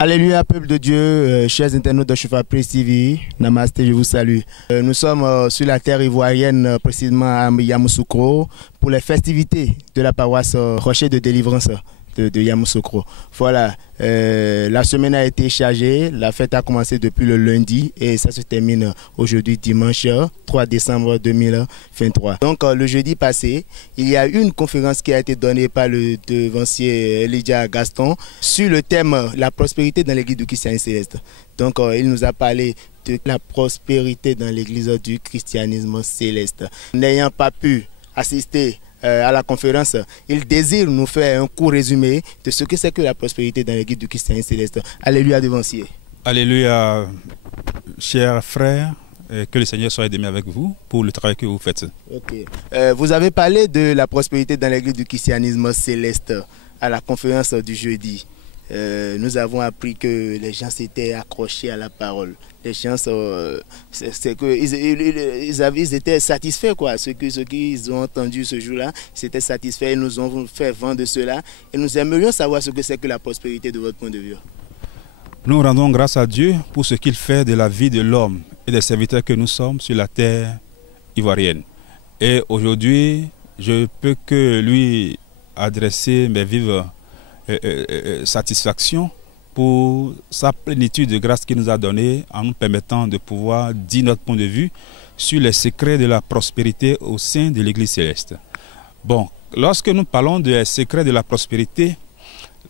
Alléluia, peuple de Dieu, chers internautes de Chauffeur Praise TV, Namasté, je vous salue. Nous sommes sur la terre ivoirienne, précisément à Yamoussoukro, pour les festivités de la paroisse Rocher de délivrance de Yamoussoukro. Voilà, la semaine a été chargée, la fête a commencé depuis le lundi et ça se termine aujourd'hui dimanche 3 décembre 2023. Donc le jeudi passé, il y a eu une conférence qui a été donnée par le devancier Lydia Gaston sur le thème la prospérité dans l'église du christianisme céleste. Donc il nous a parlé de la prospérité dans l'église du christianisme céleste. N'ayant pas pu assister à la conférence, il désire nous faire un court résumé de ce que c'est que la prospérité dans l'église du christianisme céleste. Alléluia, devancier. Alléluia, chers frères, que le Seigneur soit aimé avec vous pour le travail que vous faites. Okay. Vous avez parlé de la prospérité dans l'église du christianisme céleste à la conférence du jeudi. Nous avons appris que les gens s'étaient accrochés à la parole. Les gens, ils étaient satisfaits, quoi. Ce qu'ils ont entendu ce jour-là, ils étaient satisfaits. Ils nous ont fait vent de cela. Et nous aimerions savoir ce que c'est que la prospérité de votre point de vue. Nous rendons grâce à Dieu pour ce qu'il fait de la vie de l'homme et des serviteurs que nous sommes sur la terre ivoirienne. Et aujourd'hui, je peux que lui adresser mes vives satisfaction pour sa plénitude de grâce qu'il nous a donnée en nous permettant de pouvoir dire notre point de vue sur les secrets de la prospérité au sein de l'Église céleste. Bon, lorsque nous parlons des secrets de la prospérité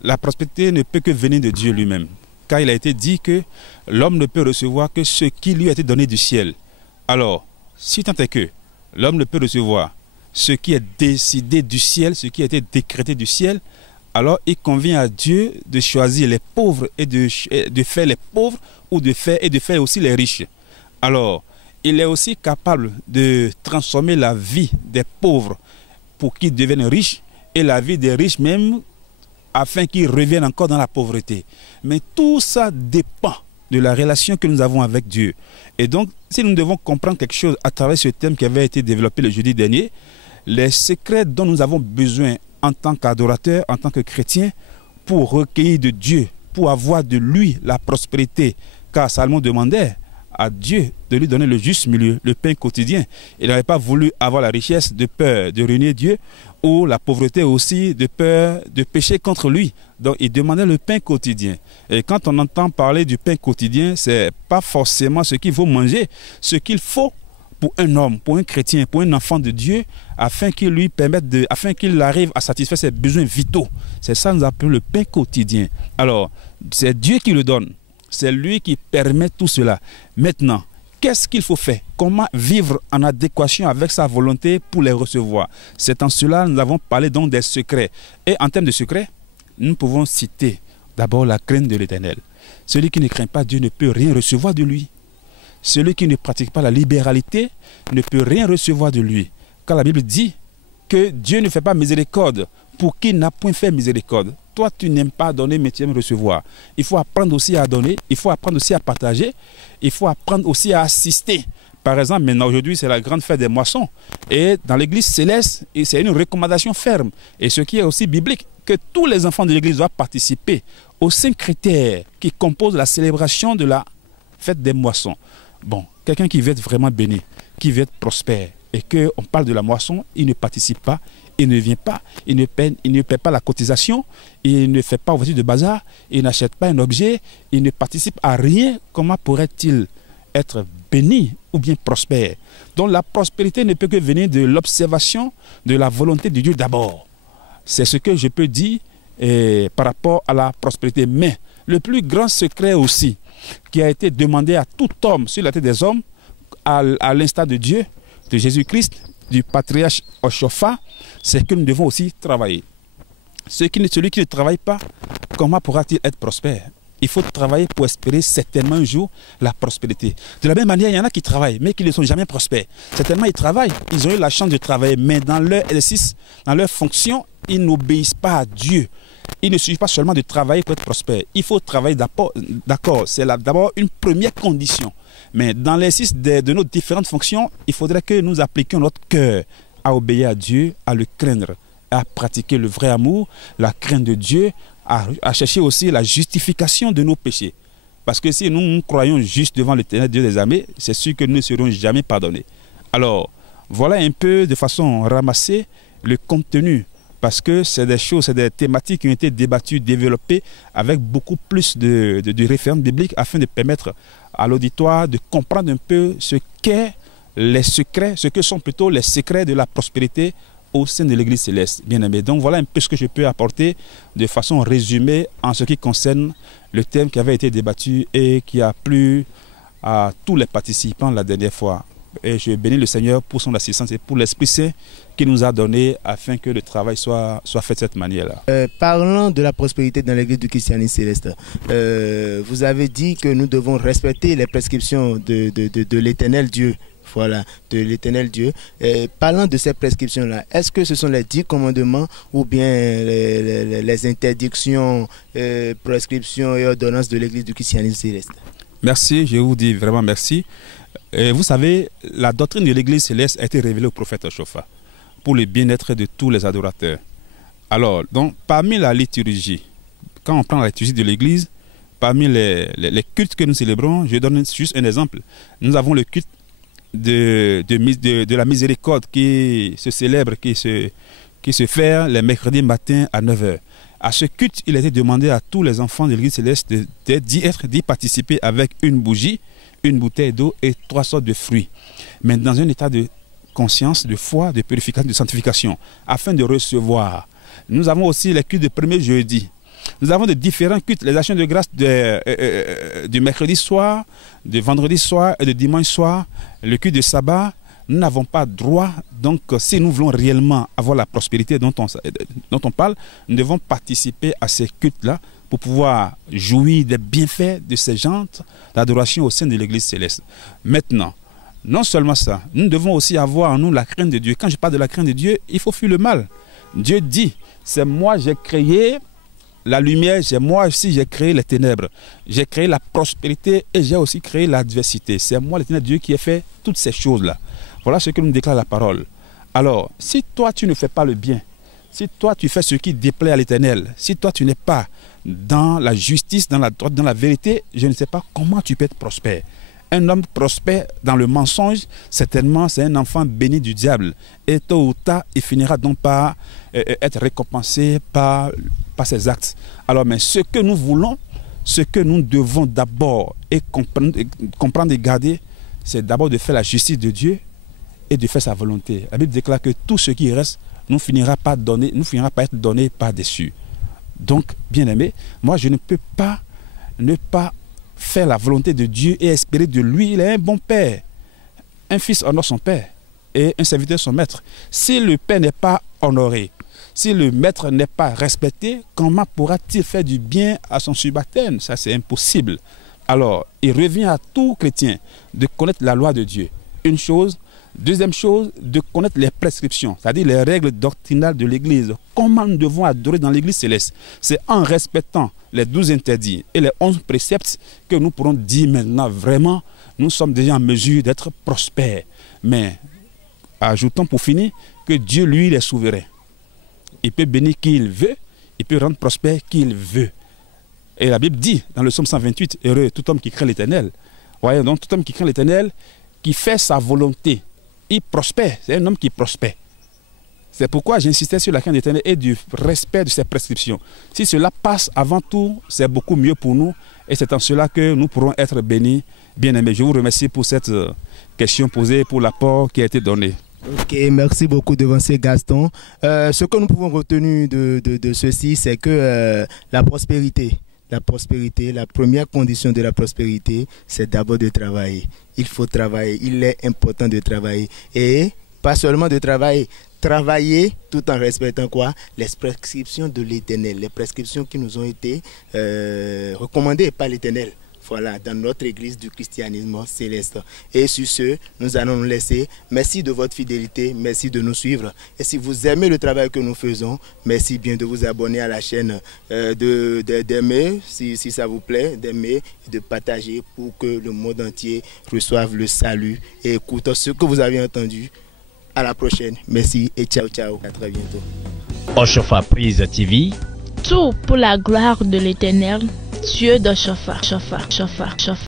ne peut que venir de Dieu lui-même, car il a été dit que l'homme ne peut recevoir que ce qui lui a été donné du ciel. Alors, si tant est que l'homme ne peut recevoir ce qui est décidé du ciel, ce qui a été décrété du ciel, alors il convient à Dieu de choisir les pauvres et de faire les pauvres ou de faire aussi les riches. Alors, il est aussi capable de transformer la vie des pauvres pour qu'ils deviennent riches et la vie des riches même afin qu'ils reviennent encore dans la pauvreté. Mais tout ça dépend de la relation que nous avons avec Dieu. Et donc, si nous devons comprendre quelque chose à travers ce thème qui avait été développé le jeudi dernier, les secrets dont nous avons besoin en tant qu'adorateur, en tant que chrétien, pour recueillir de Dieu, pour avoir de lui la prospérité. Car Salomon demandait à Dieu de lui donner le juste milieu, le pain quotidien. Il n'avait pas voulu avoir la richesse de peur de ruiner Dieu, ou la pauvreté aussi de peur de pécher contre lui. Donc il demandait le pain quotidien. Et quand on entend parler du pain quotidien, ce n'est pas forcément ce qu'il faut manger, ce qu'il faut pour un homme, pour un chrétien, pour un enfant de Dieu, afin qu'il lui permette afin qu'il arrive à satisfaire ses besoins vitaux. C'est ça que nous appelons le pain quotidien. Alors, c'est Dieu qui le donne. C'est lui qui permet tout cela. Maintenant, qu'est-ce qu'il faut faire? Comment vivre en adéquation avec sa volonté pour les recevoir? C'est en cela que nous avons parlé donc des secrets. Et en termes de secrets, nous pouvons citer d'abord la crainte de l'Éternel. Celui qui ne craint pas Dieu ne peut rien recevoir de lui. Celui qui ne pratique pas la libéralité ne peut rien recevoir de lui. Car la Bible dit que Dieu ne fait pas miséricorde pour qui n'a point fait miséricorde. Toi, tu n'aimes pas donner, mais tu aimes recevoir. Il faut apprendre aussi à donner, il faut apprendre aussi à partager, il faut apprendre aussi à assister. Par exemple, maintenant, aujourd'hui, c'est la grande fête des moissons. Et dans l'église céleste, c'est une recommandation ferme. Et ce qui est aussi biblique, que tous les enfants de l'église doivent participer aux 5 critères qui composent la célébration de la fête des moissons. Bon, quelqu'un qui veut être vraiment béni, qui veut être prospère, et qu'on parle de la moisson, il ne participe pas, il ne vient pas, il ne paie pas la cotisation, il ne fait pas ouverture de bazar, il n'achète pas un objet, il ne participe à rien, comment pourrait-il être béni ou bien prospère? Donc la prospérité ne peut que venir de l'observation de la volonté de Dieu d'abord. C'est ce que je peux dire par rapport à la prospérité. Mais le plus grand secret aussi, qui a été demandé à tout homme sur la terre des hommes, à l'instar de Dieu, de Jésus-Christ, du patriarche Oshofa, c'est que nous devons aussi travailler. Celui qui ne travaille pas, comment pourra-t-il être prospère? Il faut travailler pour espérer certainement un jour la prospérité. De la même manière, il y en a qui travaillent, mais qui ne sont jamais prospères. Certainement, ils travaillent, ils ont eu la chance de travailler, mais dans leur exercice, dans leur fonction, ils n'obéissent pas à Dieu. Il ne suffit pas seulement de travailler pour être prospère. Il faut travailler d'accord. C'est d'abord une première condition. Mais dans l'exercice de nos différentes fonctions, il faudrait que nous appliquions notre cœur à obéir à Dieu, à le craindre, à pratiquer le vrai amour, la crainte de Dieu, à chercher aussi la justification de nos péchés. Parce que si nous croyons juste devant l'Éternel Dieu des armées, c'est sûr que nous ne serons jamais pardonnés. Alors, voilà un peu de façon ramassée le contenu, parce que c'est des choses, c'est des thématiques qui ont été débattues, développées avec beaucoup plus de références bibliques afin de permettre à l'auditoire de comprendre un peu ce qu'est les secrets, ce que sont plutôt les secrets de la prospérité au sein de l'Église céleste, bien aimé. Donc voilà un peu ce que je peux apporter de façon résumée en ce qui concerne le thème qui avait été débattu et qui a plu à tous les participants la dernière fois. Et je bénis le Seigneur pour son assistance et pour l'Esprit Saint qu'il nous a donné afin que le travail soit fait de cette manière-là. Parlant de la prospérité dans l'Église du christianisme céleste, vous avez dit que nous devons respecter les prescriptions de l'Éternel Dieu. Voilà, de l'Éternel Dieu. Parlant de ces prescriptions-là, est-ce que ce sont les 10 commandements ou bien les interdictions, prescriptions et ordonnances de l'Église du christianisme céleste? Merci, je vous dis vraiment merci. Vous savez, la doctrine de l'Église céleste a été révélée au prophète Oshofa pour le bien-être de tous les adorateurs. Alors, donc, parmi la liturgie, quand on prend la liturgie de l'Église, parmi les cultes que nous célébrons, je donne juste un exemple. Nous avons le culte de la miséricorde qui se célèbre, qui se fait les mercredis matins à 9 h. À ce culte, il a été demandé à tous les enfants de l'Église céleste d'y participer avec une bougie, une bouteille d'eau et 3 sortes de fruits. Mais dans un état de conscience, de foi, de purification, de sanctification, afin de recevoir. Nous avons aussi les cultes de premier jeudi. Nous avons de différents cultes, les actions de grâce du mercredi soir, de vendredi soir et de dimanche soir, le culte de sabbat. Nous n'avons pas droit, donc si nous voulons réellement avoir la prospérité dont on parle, nous devons participer à ces cultes-là pour pouvoir jouir des bienfaits de ces genres d'adoration au sein de l'Église céleste. Maintenant, non seulement ça, nous devons aussi avoir en nous la crainte de Dieu. Quand je parle de la crainte de Dieu, il faut fuir le mal. Dieu dit, c'est moi j'ai créé la lumière, moi aussi j'ai créé les ténèbres. J'ai créé la prospérité et j'ai aussi créé l'adversité. C'est moi, l'Éternel Dieu, qui ai fait toutes ces choses-là. Voilà ce que nous déclare la parole. Alors, si toi tu ne fais pas le bien, si toi tu fais ce qui déplaît à l'Éternel, si toi tu n'es pas dans la justice, dans la droite, dans la vérité, je ne sais pas comment tu peux être prospère. Un homme prospère dans le mensonge, certainement c'est un enfant béni du diable. Et tôt ou tard, il finira donc par être récompensé par ses actes. Alors, mais ce que nous voulons, ce que nous devons d'abord comprendre et garder, c'est d'abord de faire la justice de Dieu et de faire sa volonté. La Bible déclare que tout ce qui reste nous finira par être donné par-dessus. Donc, bien-aimé, moi je ne peux pas ne pas faire la volonté de Dieu et espérer de lui. Il est un bon père. Un fils honore son père et un serviteur son maître. Si le père n'est pas honoré, si le maître n'est pas respecté, comment pourra-t-il faire du bien à son subalterne? Ça, c'est impossible. Alors, il revient à tout chrétien de connaître la loi de Dieu. Une chose. Deuxième chose, de connaître les prescriptions, c'est-à-dire les règles doctrinales de l'Église. Comment nous devons adorer dans l'Église céleste? C'est en respectant les 12 interdits et les 11 préceptes que nous pourrons dire maintenant vraiment, nous sommes déjà en mesure d'être prospères. Mais ajoutons pour finir que Dieu, lui, il est souverain. Il peut bénir qui il veut, il peut rendre prospère qui il veut. Et la Bible dit dans le psaume 128, heureux tout homme qui craint l'Éternel. Voyez donc, tout homme qui craint l'Éternel, qui fait sa volonté, il prospère, c'est un homme qui prospère. C'est pourquoi j'insistais sur la crainte de l'Éternel et du respect de ses prescriptions. Si cela passe avant tout, c'est beaucoup mieux pour nous et c'est en cela que nous pourrons être bénis. Bien-aimés, je vous remercie pour cette question posée, pour l'apport qui a été donné. Ok, merci beaucoup devancier Gaston. Ce que nous pouvons retenir de ceci, c'est que la prospérité, la première condition de la prospérité, c'est d'abord de travailler. Il faut travailler, il est important de travailler. Et pas seulement de travailler tout en respectant quoi? Les prescriptions de l'Éternel, les prescriptions qui nous ont été recommandées par l'Éternel. Voilà, dans notre église du christianisme céleste. Et sur ce, nous allons nous laisser. Merci de votre fidélité, merci de nous suivre. Et si vous aimez le travail que nous faisons, merci bien de vous abonner à la chaîne, d'aimer, si ça vous plaît, d'aimer et de partager pour que le monde entier reçoive le salut et écoute ce que vous avez entendu. À la prochaine. Merci et ciao, ciao. À très bientôt. Oshofa Prise TV, Tout pour la gloire de l'Éternel, Dieu de Shofar.